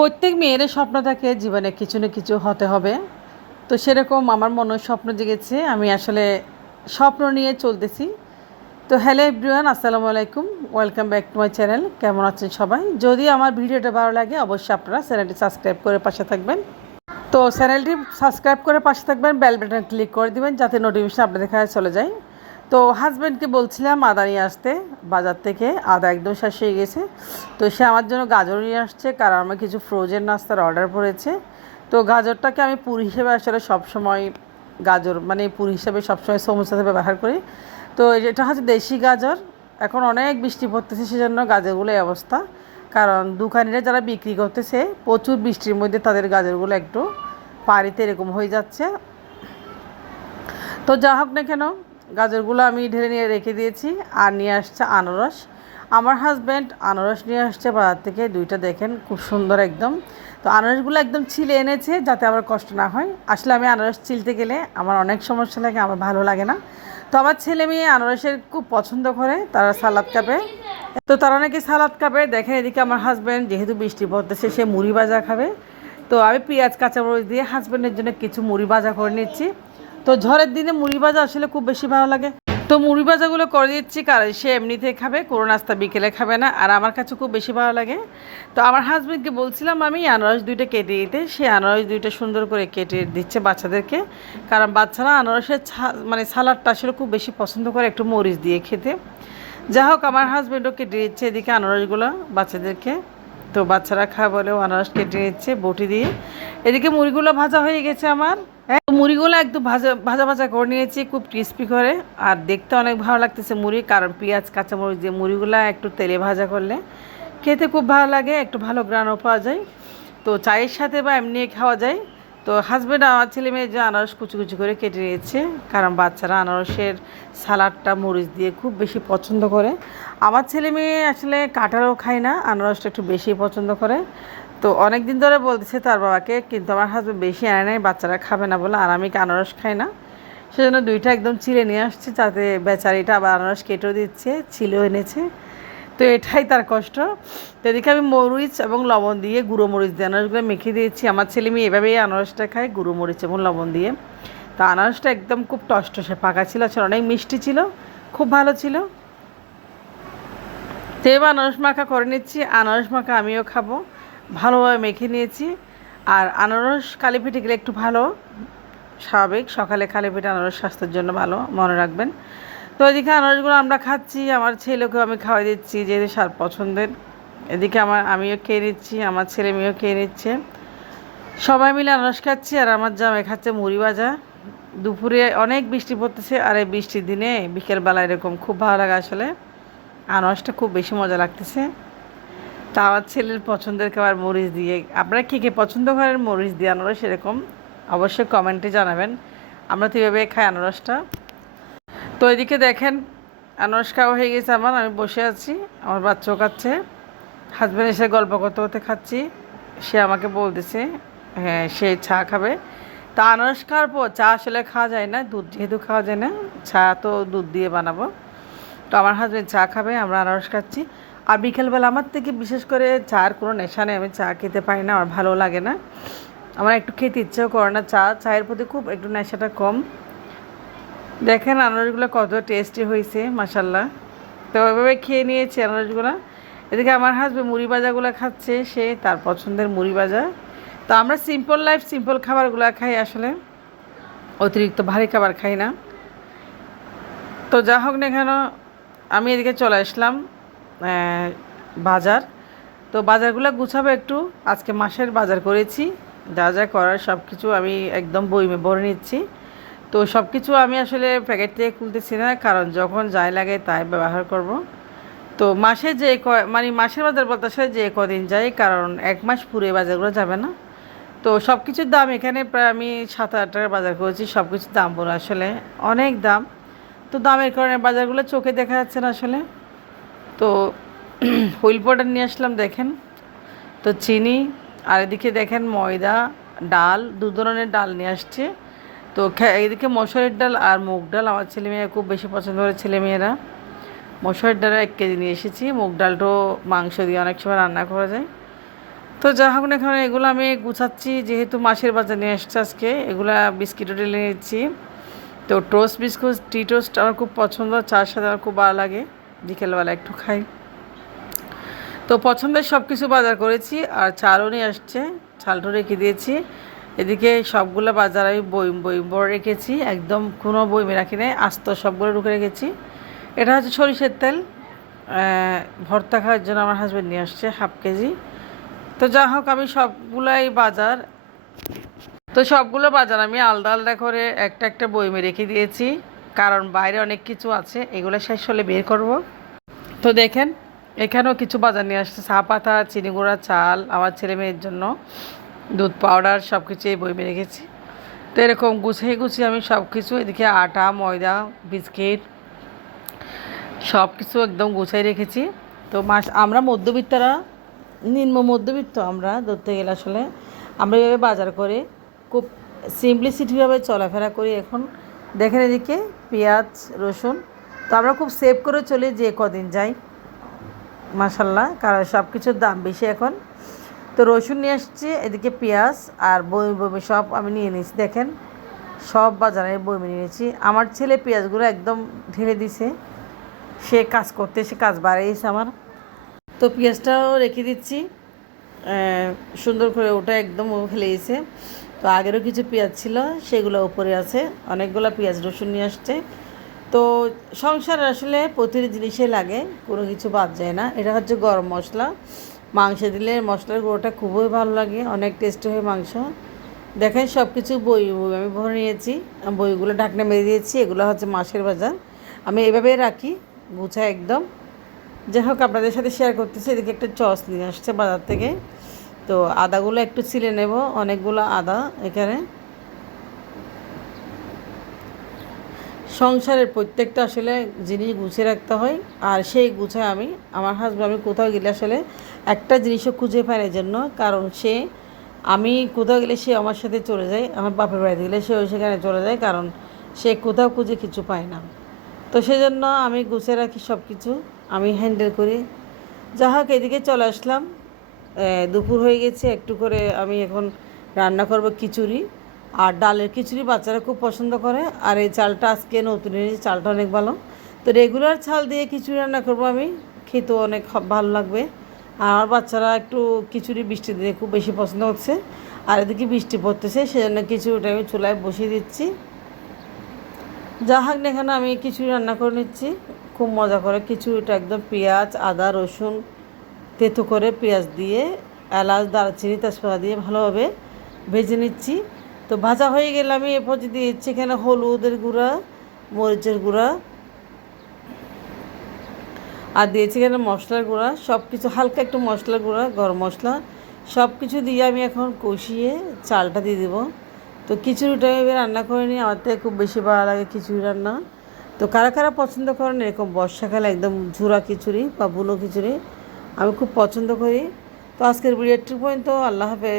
প্রত্যেক মেয়ের স্বপ্ন থাকে জীবনে কিছু না কিছু হতে হবে। তো সেরকম আমার মনে স্বপ্ন জেগেছে, আমি আসলে স্বপ্ন নিয়ে চলতেছি। তো হ্যালো এভরিওয়ান, আসসালামু আলাইকুম, welcome back to my channel. কেমন আছেন সবাই? যদি আমার ভিডিওটা ভালো লাগে অবশ্যই আপনারা চ্যানেলটি সাবস্ক্রাইব করে পাশে থাকবেন। তো চ্যানেলটি সাবস্ক্রাইব করে পাশে থাকবেন, বেল বাটন ক্লিক করে দিবেন যাতে নোটিফিকেশন আপনাদের কাছে চলে যায়। তো হাজব্যান্ডকে বলছিলাম আদা নিয়ে আসতে বাজার থেকে, আদা একদম শেষ হয়ে গেছে। তো সে আমার জন্য গাজর নিয়ে আসছে, কারণ আমার কিছু ফ্রোজেন নাস্তার অর্ডার পড়েছে। তো গাজরটাকে আমি পুরি হিসেবে আসলে সবসময় গাজর মানে পুরি হিসেবে সবসময় সমোসা হিসেবে ব্যবহার করি। তো এটা হচ্ছে দেশি গাজর। এখন অনেক বৃষ্টি পড়তেছে, সেজন্য গাজরগুলো এই অবস্থা। কারণ দোকানিরা যারা বিক্রি করতেছে প্রচুর বৃষ্টির মধ্যে তাদের গাজরগুলো একটু পানিতে এরকম হয়ে যাচ্ছে। তো যা হোক না কেন, গাজরগুলো আমি ঢেলে নিয়ে রেখে দিয়েছি। আর নিয়ে আসছে আনারস। আমার হাজব্যান্ড আনারস নিয়ে আসছে বাজার থেকে, দুইটা দেখেন খুব সুন্দর একদম। তো আনারসগুলো একদম ছিলে এনেছে যাতে আমার কষ্ট না হয়। আসলে আমি আনারস ছিলতে গেলে আমার অনেক সমস্যা লাগে, আমার ভালো লাগে না। তো আমার ছেলে মেয়ে আনারসের খুব পছন্দ করে, তারা সালাদ খাবে। তো তারা নাকি সালাদ খাবে। দেখেন এদিকে আমার হাজব্যান্ড যেহেতু বৃষ্টি পড়তেছে, সে মুড়ি ভাজা খাবে। তো আমি পেঁয়াজ কাঁচামরিচ দিয়ে হাজব্যান্ডের জন্য কিছু মুড়ি ভাজা করে নিচ্ছি। তো ঝড়ের দিনে মুড়ি ভাজা আসলে খুব বেশি ভালো লাগে। তো মুড়ি ভাজাগুলো করে দিচ্ছি, কারণ সে এমনিতেই খাবে, কোনো নাস্তা বিকেলে খাবে না, আর আমার কাছে খুব বেশি ভালো লাগে। তো আমার হাজব্যান্ডকে বলছিলাম আমি আনারস দুইটা কেটে দিতে, সে আনারস দুইটা সুন্দর করে কেটে দিচ্ছে বাচ্চাদেরকে। কারণ বাচ্চারা আনারসের মানে সালাডটা আসলে খুব বেশি পছন্দ করে একটু মরিচ দিয়ে খেতে। যা হোক, আমার হাজব্যান্ডও কেটে দিচ্ছে এদিকে আনারসগুলো বাচ্চাদেরকে। তো বাচ্চারা খায় বলেও আনারস কেটে নিচ্ছে বটি দিয়ে। এদিকে মুড়িগুলো ভাজা হয়ে গেছে আমার। হ্যাঁ, মুড়িগুলো একদম ভাজা ভাজা ভাজা করে নিয়েছি খুব ক্রিস্পি করে। আর দেখতে অনেক ভালো লাগতেছে মুড়ি, কারণ পেঁয়াজ কাঁচামরিচ দিয়ে মুড়িগুলো একটু তেলে ভাজা করলে খেতে খুব ভালো লাগে, একটু ভালো গ্রানও পাওয়া যায়। তো চায়ের সাথে বা এমনি খাওয়া যায়। তো হাজব্যান্ড আমার ছেলে মেয়ে যে আনারস কুচি কুচি করে কেটে নিয়েছে, কারণ বাচ্চারা আনারসের সালাডটা মরিচ দিয়ে খুব বেশি পছন্দ করে। আমার ছেলে মেয়ে আসলে কাঁঠালও খায় না, আনারসটা একটু বেশি পছন্দ করে। তো অনেক দিন ধরে বলতেছে তার বাবাকে, কিন্তু আমার হাজব্যান্ড বেশি আনে নাই, বাচ্চারা খাবে না বলে। আর আমি আনারস খাই না, সেজন্য দুইটা একদম ছিলে নিয়ে আসছে, যাতে বেচারিটা আবার আনারস কেটেও দিচ্ছে, ছিলেও এনেছে। তো এটাই তার কষ্ট। তো এদিকে আমি মরিচ এবং লবণ দিয়ে, গুঁড়ো মরিচ দিয়ে আনারসগুলো মেখে দিয়েছি। আমার ছেলে মেয়ে এভাবেই আনারসটা খায়, গুঁড়ো মরিচ এবং লবণ দিয়ে। তো আনারসটা একদম খুব টসটসে পাকা ছিল, আসলে অনেক মিষ্টি ছিল, খুব ভালো ছিল। তো এবার আনারস মাখা করে নিচ্ছি, আনারস মাখা আমিও খাবো। ভালোভাবে মেখে নিয়েছি। আর আনারস খালি পেটে গেলে একটু ভালো, স্বাভাবিক, সকালে খালি পেটে আনারস স্বাস্থ্যের জন্য ভালো, মনে রাখবেন। তো এদিকে আনারসগুলো আমরা খাচ্ছি, আমার ছেলেকেও আমি খাওয়াই দিচ্ছি যেহেতু সার পছন্দের। এদিকে আমিও খেয়ে নিচ্ছি, আমার ছেলে মেয়েও খেয়ে নিচ্ছে। সবাই মিলে আনারস খাচ্ছি, আর আমার জামাই খাচ্ছে মুড়ি ভাজা। দুপুরে অনেক বৃষ্টি পড়তেছে, আর এই বৃষ্টির দিনে বিকেলবেলা এরকম খুব ভালো লাগে আসলে। আনারসটা খুব বেশি মজা লাগতেছে। তা আমার ছেলের পছন্দের খাবার মরিচ দিয়ে। আপনারা কী কী পছন্দ করেন মরিচ দিয়ে আনারস, এরকম অবশ্যই কমেন্টে জানাবেন। আমরা তো এভাবে খাই আনারসটা। তো এদিকে দেখেন আনারস খাওয়া হয়ে গেছে আমার, আমি বসে আছি, আমার বাচ্চাও খাচ্ছে। হাজব্যান্ড এসে গল্প করতে করতে খাচ্ছি। সে আমাকে বলতেছে হ্যাঁ সে চা খাবে। তা আনারস খাওয়ার পর চা আসলে খাওয়া যায় না, দুধ যেহেতু খাওয়া যায় না, চা তো দুধ দিয়ে বানাবো। তো আমার হাজব্যান্ড চা খাবে, আমরা আনারস খাচ্ছি। আর বিকেলবেলা আমার থেকে বিশেষ করে চার কোনো নেশা নেই, আমি চা খেতে পারি না, আমার ভালো লাগে না, আমার একটু খেতে ইচ্ছেও করে না। চায়ের প্রতি খুব একটু নেশাটা কম। দেখেন আনারসগুলো কত টেস্টি হয়েছে মাশাল্লাহ। তো ওইভাবে খেয়ে নিয়েছি আনারসগুলো। এদিকে আমার হাজব্যান্ড মুড়ি ভাজাগুলো খাচ্ছে, সে তার পছন্দের মুড়ি ভাজা। তো আমরা সিম্পল লাইফ, সিম্পল খাবারগুলো খাই আসলে, অতিরিক্ত ভারী খাবার খাই না। তো যা হোক না কেন, আমি এদিকে চলে আসলাম বাজার। তো বাজারগুলো গুছাবো একটু, আজকে মাসের বাজার করেছি, যা যা করার সব কিছু আমি একদম বইমে ভরে নিচ্ছি। তো সব কিছু আমি আসলে প্যাকেট থেকে খুলতেছি না, কারণ যখন যাই লাগে তাই ব্যবহার করব। তো মাসে যে মানে মাসের বাজার বলতে আসলে যে কদিন যাই, কারণ এক মাস পুরো এই বাজারগুলো যাবে না। তো সব কিছুর দাম এখানে প্রায় আমি 7-8 টাকার বাজার করেছি, সব কিছুর দাম বলে আসলে অনেক দাম। তো দামের কারণে বাজারগুলো চোখে দেখা যাচ্ছে না আসলে। তো হুইল পাউডার নিয়ে আসলাম দেখেন, তো চিনি, আর এদিকে দেখেন ময়দা, ডাল, দু ধরনের ডাল নিয়ে আসছে। তো এদিকে মসুরের ডাল আর মুগ ডাল আমার ছেলেমেয়েরা খুব বেশি পছন্দ করে, ছেলেমেয়েরা। মসুরের ডাল 1 কেজি নিয়ে এসেছি, মুগ ডালটাও মাংস দিয়ে অনেক সময় রান্না করা যায়। তো যা হোক না, এখানে এগুলো আমি গুছাচ্ছি, যেহেতু মাসের বাজার নিয়ে আসছে আজকে, এগুলা বিস্কিটও ঢেলে নিচ্ছি। তো টোস্ট বিস্কুট, টি টোস্ট আমার খুব পছন্দ, চার সাথে আমার খুব ভালো লাগে, বিকেলবেলা একটু খাই। তো পছন্দের সব কিছু বাজার করেছি, আর চালও নিয়ে আসছে, চালটা রেখে দিয়েছি। এদিকে সবগুলো বাজার আমি বইম বইম বড় রেখেছি, একদম কোনো বইমে রাখি নাই, আস্ত সবগুলো ঢুকে রেখেছি। এটা হচ্ছে সরিষার তেল, ভর্তা খাওয়ার জন্য আমার হাজব্যান্ড নিয়ে আসছে 1/2 কেজি। তো যা হোক, আমি সবগুলাই বাজার তো সবগুলো বাজার আমি আলাদা আলাদা করে একটা একটা বইমে রেখে দিয়েছি, কারণ বাইরে অনেক কিছু আছে, এগুলো শেষ হলে বের করব। তো দেখেন, এখানেও কিছু বাজার নিয়ে আসছে, চা পাতা, চিনি গুঁড়া, চাল, আমার ছেলে মেয়ের জন্য দুধ পাউডার, সব কিছু এই বইমে রেখেছি। তো এরকম গুছিয়ে গুছিয়ে আমি সব কিছু, এদিকে আটা, ময়দা, বিস্কিট, সব কিছু একদম গুছিয়ে রেখেছি। তো আমরা মধ্যবিত্তরা, নিম্ন মধ্যবিত্ত আমরা ধরতে গেলে, আসলে আমরা এভাবে বাজার করে খুব সিম্পলিসিটিভাবে চলাফেরা করি। এখন দেখেন এদিকে পেঁয়াজ, রসুন, তো আমরা খুব সেভ করে চলি যে কদিন যাই, মাশাল্লাহ, কারণ সব কিছুর দাম বেশি এখন। তো রসুন নিয়ে আসছি, এদিকে পেঁয়াজ আর বমি সব আমি নিয়ে নিয়েছি। দেখেন সব বাজারে বমি নিয়েছি। আমার ছেলে পেঁয়াজগুলো একদম ঢেলে দিছে, সে কাজ করতে, সে কাজ বাড়িয়েছে আমার। তো পেঁয়াজটাও রেখে দিচ্ছি সুন্দর করে, ওটা একদম ও ফেলে দিয়েছে। তো আগেরও কিছু পেঁয়াজ ছিল, সেগুলো উপরে আছে, অনেকগুলো পেঁয়াজ রসুন নিয়ে আসছে। তো সংসার আসলে প্রতিটি জিনিসে লাগে, কোনো কিছু বাদ যায় না। এটা হচ্ছে গরম মশলা, মাংসে দিলে মশলার গুঁড়োটা খুবই ভালো লাগে, অনেক টেস্টি হয় মাংস। দেখেন সব কিছু বই আমি ভরে নিয়েছি, বইগুলো ঢাকনা মেরে দিয়েছি। এগুলো হচ্ছে মাসের বাজার, আমি এভাবেই রাখি গুছায় একদম। যাই হোক, আপনাদের সাথে শেয়ার করতেছি। এদিকে একটা চস নিয়ে আসছে বাজার থেকে, তো আদাগুলো একটু ছিলে নেব, অনেকগুলো আদা এখানে। সংসারের প্রত্যেকটা আসলে জিনিস গুছিয়ে রাখতে হয়, আর সেই গুছায় আমার হাজব্যান্ড, আমি কোথাও গেলে আসলে একটা জিনিসও খুঁজে পাই না জন্য, কারণ আমি কোথাও গেলে সে আমার সাথে চলে যায়, আমার বাপের বাড়িতে গেলে সেখানে চলে যায়, কারণ সে কোথাও খুঁজে কিছু পায় না। তো সেজন্য আমি গুছিয়ে রাখি সব কিছু, আমি হ্যান্ডেল করি। যা হোক, এদিকে চলে আসলাম, দুপুর হয়ে গেছে, একটু করে আমি এখন রান্না করব খিচুড়ি, আর ডালের খিচুড়ি বাচ্চারা খুব পছন্দ করে। আর এই চালটা আজকে নতুন এনেছি, চালটা অনেক ভালো। তো রেগুলার চাল দিয়ে খিচুড়ি রান্না করবো আমি, খেতেও অনেক ভালো লাগবে। আর আমার বাচ্চারা একটু খিচুড়ি বৃষ্টি দিয়ে খুব বেশি পছন্দ করছে, আর এদিকে বৃষ্টি পড়তেছে, সেজন্য খিচুড়িটা আমি চুলায় বসিয়ে দিচ্ছি। যা হোক না, এখানে আমি খিচুড়ি রান্না করে নিচ্ছি খুব মজা করে। খিচুড়িটা একদম পেঁয়াজ, আদা, রসুন তেতো করে পেঁয়াজ দিয়ে, এলাচ, দারচিনি, তেজপাতা দিয়ে ভালোভাবে ভেজে নিচ্ছি। তো ভাজা হয়ে গেলে আমি এরপর দিচ্ছি এখানে হলুদের গুঁড়া, মরিচের গুঁড়া, আর দিয়েছি এখানে মশলার গুঁড়া, সব কিছু হালকা একটু মশলার গুঁড়া, গরম মশলা, সব কিছু দিয়ে আমি এখন কষিয়ে চালটা দিয়ে দেবো। তো খিচুড়িটা এবার রান্না করে নিই, আমার থেকে খুব বেশি ভালো লাগে খিচুড়ি রান্না। তো কারা কারা পছন্দ করেন এরকম বর্ষাকালে একদম ঝুরা খিচুড়ি বা বুনো খিচুড়ি, আমি খুব পছন্দ করি। তো আজকের ভিডিও একটু পর্যন্ত, আল্লাহ হাফেজ।